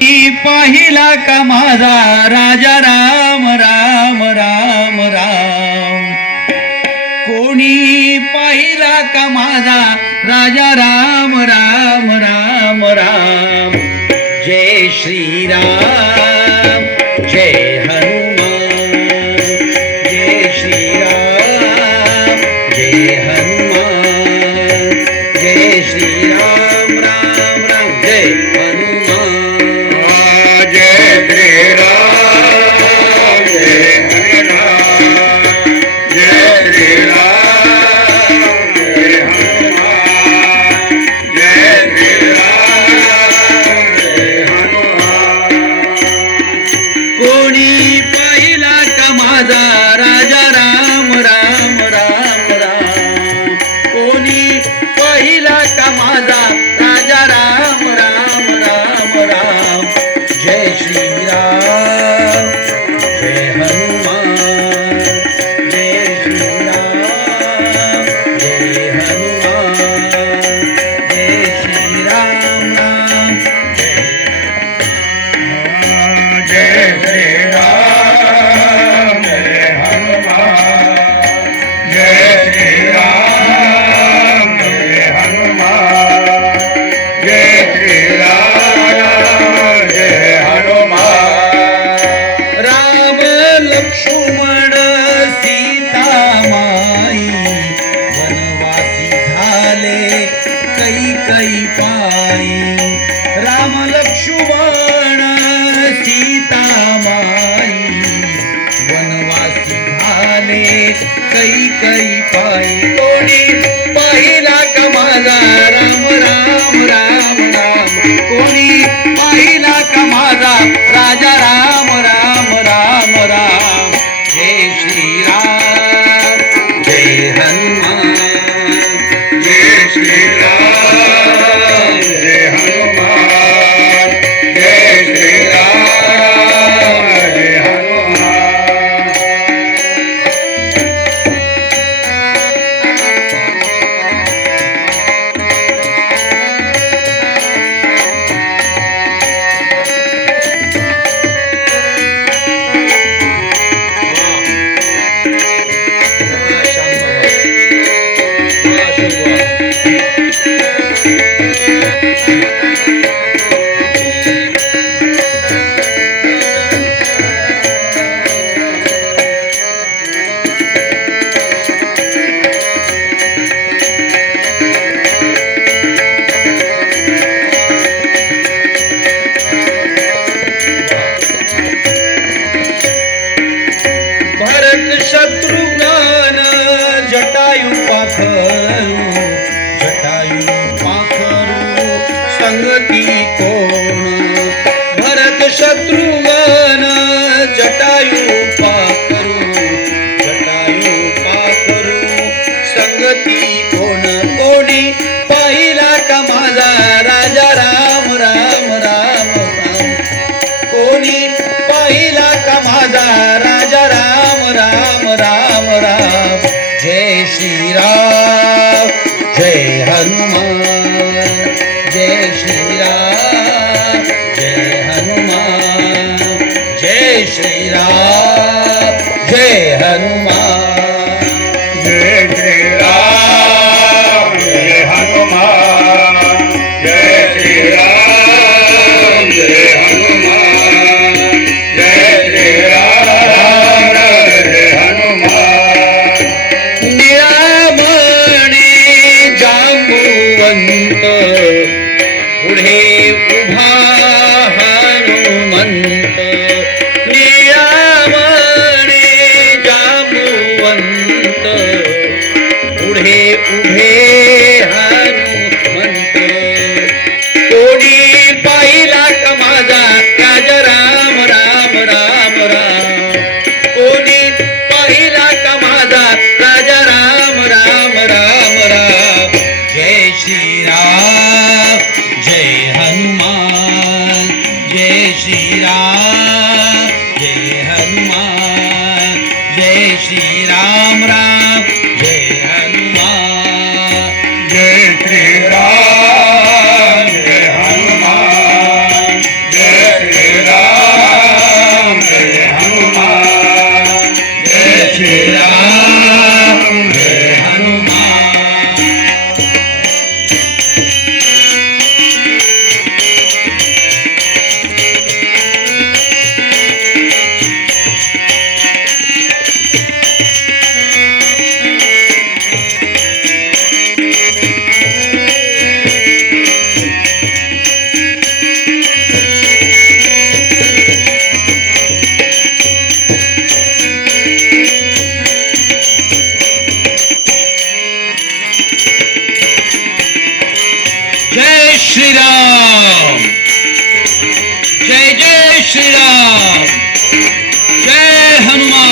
पाहिला का माझा राजा राम राम राम राम, कोणी पाहिला का माझा राजा राम राम राम राम। जय श्री राम जय हनुमान, जय श्री राम जय हनुमान, जय श्री राम राम राम जय हनुमान। कोणी पाहिला का माझा राजा राम राम राम राम, कोणी पाहिला का माझा राजा राम राम राम राम। जय श्री राम जय हनुमान, जय श्री राम जय हनुमान, जय श्री राम राम जय श्री राम जय हनुमान, जय श्री राम जय हनुमान, जय श्री राम जय हनुमान। राम लक्ष्मण सीता माई वनवासी झाले कैकई पायी, राम लक्ष्मण सीता माई वनवासी झाले कैकई पायी। कोणी पाहिला का माझा राम राम राम राम, कोणी पाहिला का माझा राजा राम राम राम राम। जय श्री राम जय हनुमान, जय श्री राम जय हनुमान, जय श्री राम जय हनुमान। भरत शत्रुघ्न जटायु पाखरू, जटायु पाखरू संगती कोण। भरत शत्रुघ्न जटायु पाखरू, जटायु पाखरू संगती कोण। कोणी पाहिला का माझा राजा राम राम राम राम, कोणी पाहिला का माझा राजा राम राम राम राम। जय श्री राम जय हनुमान, जय श्री राम जय हनुमान, जय श्री राम जय हनुमान, जय श्री राम जय हनुमान, जय श्री राम जय हनुमान, जय श्री राम जय हनुमान। निळामणे जांबुवंत पुढे उभा हनुमंत, निळामणे जांबुवंत पुढे उभे हनुमंत। कोणी पाहिला का माझा राजा राम राम राम राम, कोणी पाहिला का माझा राजा राम राम राम राम। जय श्री राम जय हनुमान, जय श्री राम जय हनुमान, जय श्री राम राम जय हनुमान, जय श्री राम जय हनुमान, जय जय श्रीराम जय जय श्रीराम जय हनुमान